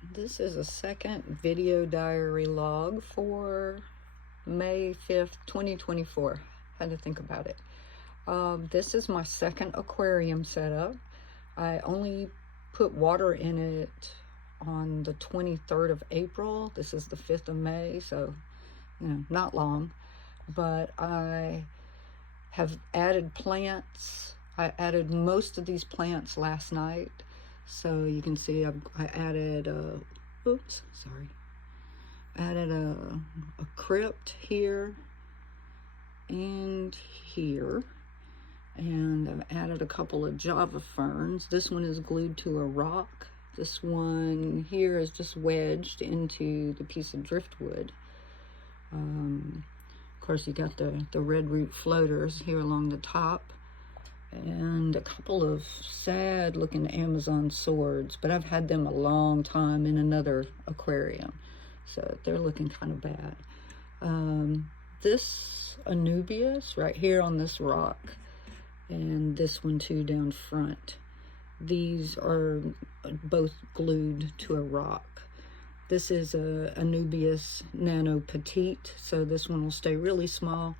This is a second video diary log for May 5th, 2024. Had to think about it. This is my second aquarium setup. I only put water in it on the 23rd of April. This is the 5th of May, so not long. But I have added plants. I added most of these plants last night. So you can see I added added a crypt here and here, and I've added a couple of Java ferns. This one is glued to a rock. This one here is just wedged into the piece of driftwood. Of course, you got the red root floaters here along the top, and a couple of sad looking Amazon swords, but I've had them a long time in another aquarium, so they're looking kind of bad. This Anubias right here on this rock, and this one too down front, these are both glued to a rock. This is a Anubias Nano Petite, so this one will stay really small.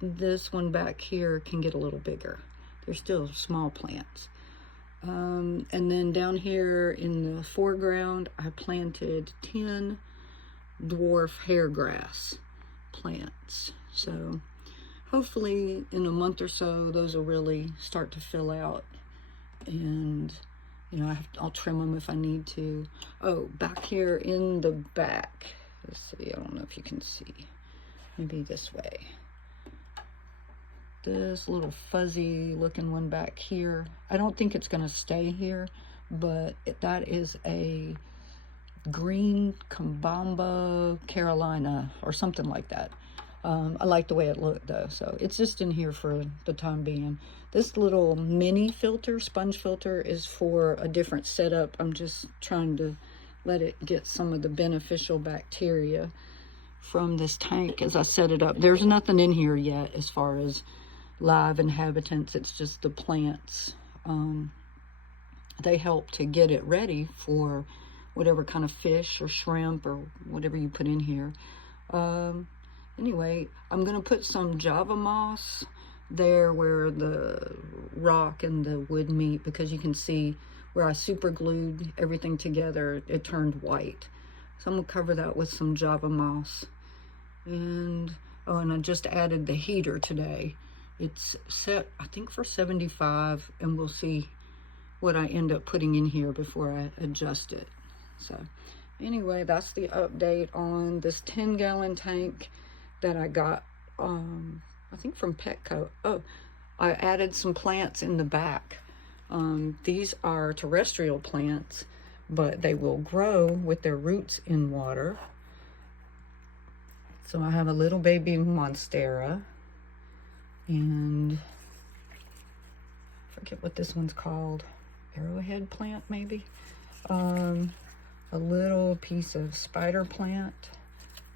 This one back here can get a little bigger. They're still small plants. And then down here in the foreground, I planted 10 dwarf hairgrass plants. So hopefully in a month or so, those will really start to fill out. And I'll trim them if I need to. Oh, back here in the back, let's see, I don't know if you can see, maybe this way. This little fuzzy looking one back here, I don't think it's going to stay here, but that is a green Kambamba Carolina or something like that. I like the way it looked though, so it's just in here for the time being. This little mini filter, sponge filter, is for a different setup. I'm just trying to let it get some of the beneficial bacteria from this tank as I set it up. There's nothing in here yet as far as live inhabitants. It's just the plants. They help to get it ready for whatever kind of fish or shrimp or whatever you put in here. Anyway, I'm going to put some Java moss there where the rock and the wood meet, because you can see where I super glued everything together, it turned white. So I'm going to cover that with some Java moss. And I just added the heater today. It's set, I think, for 75, and we'll see what I end up putting in here before I adjust it. So anyway, that's the update on this 10-gallon tank that I got, I think from Petco. Oh, I added some plants in the back. These are terrestrial plants, but they will grow with their roots in water. So I have a little baby monstera, and I forget what this one's called, arrowhead plant maybe. A little piece of spider plant,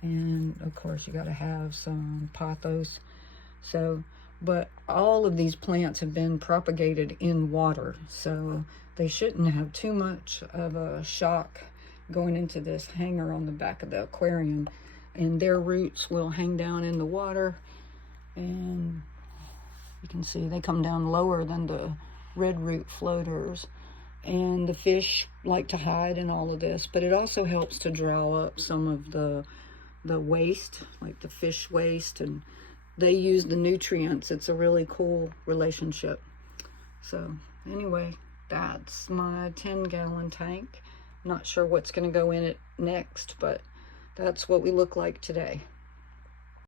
and of course you got to have some pothos. So, but all of these plants have been propagated in water, so they shouldn't have too much of a shock going into this hanger on the back of the aquarium, and their roots will hang down in the water, and you can see they come down lower than the red root floaters. And the fish like to hide in all of this, but it also helps to draw up some of the waste, like the fish waste, and they use the nutrients. It's a really cool relationship. So anyway, that's my 10-gallon tank. Not sure what's going to go in it next, but that's what we look like today.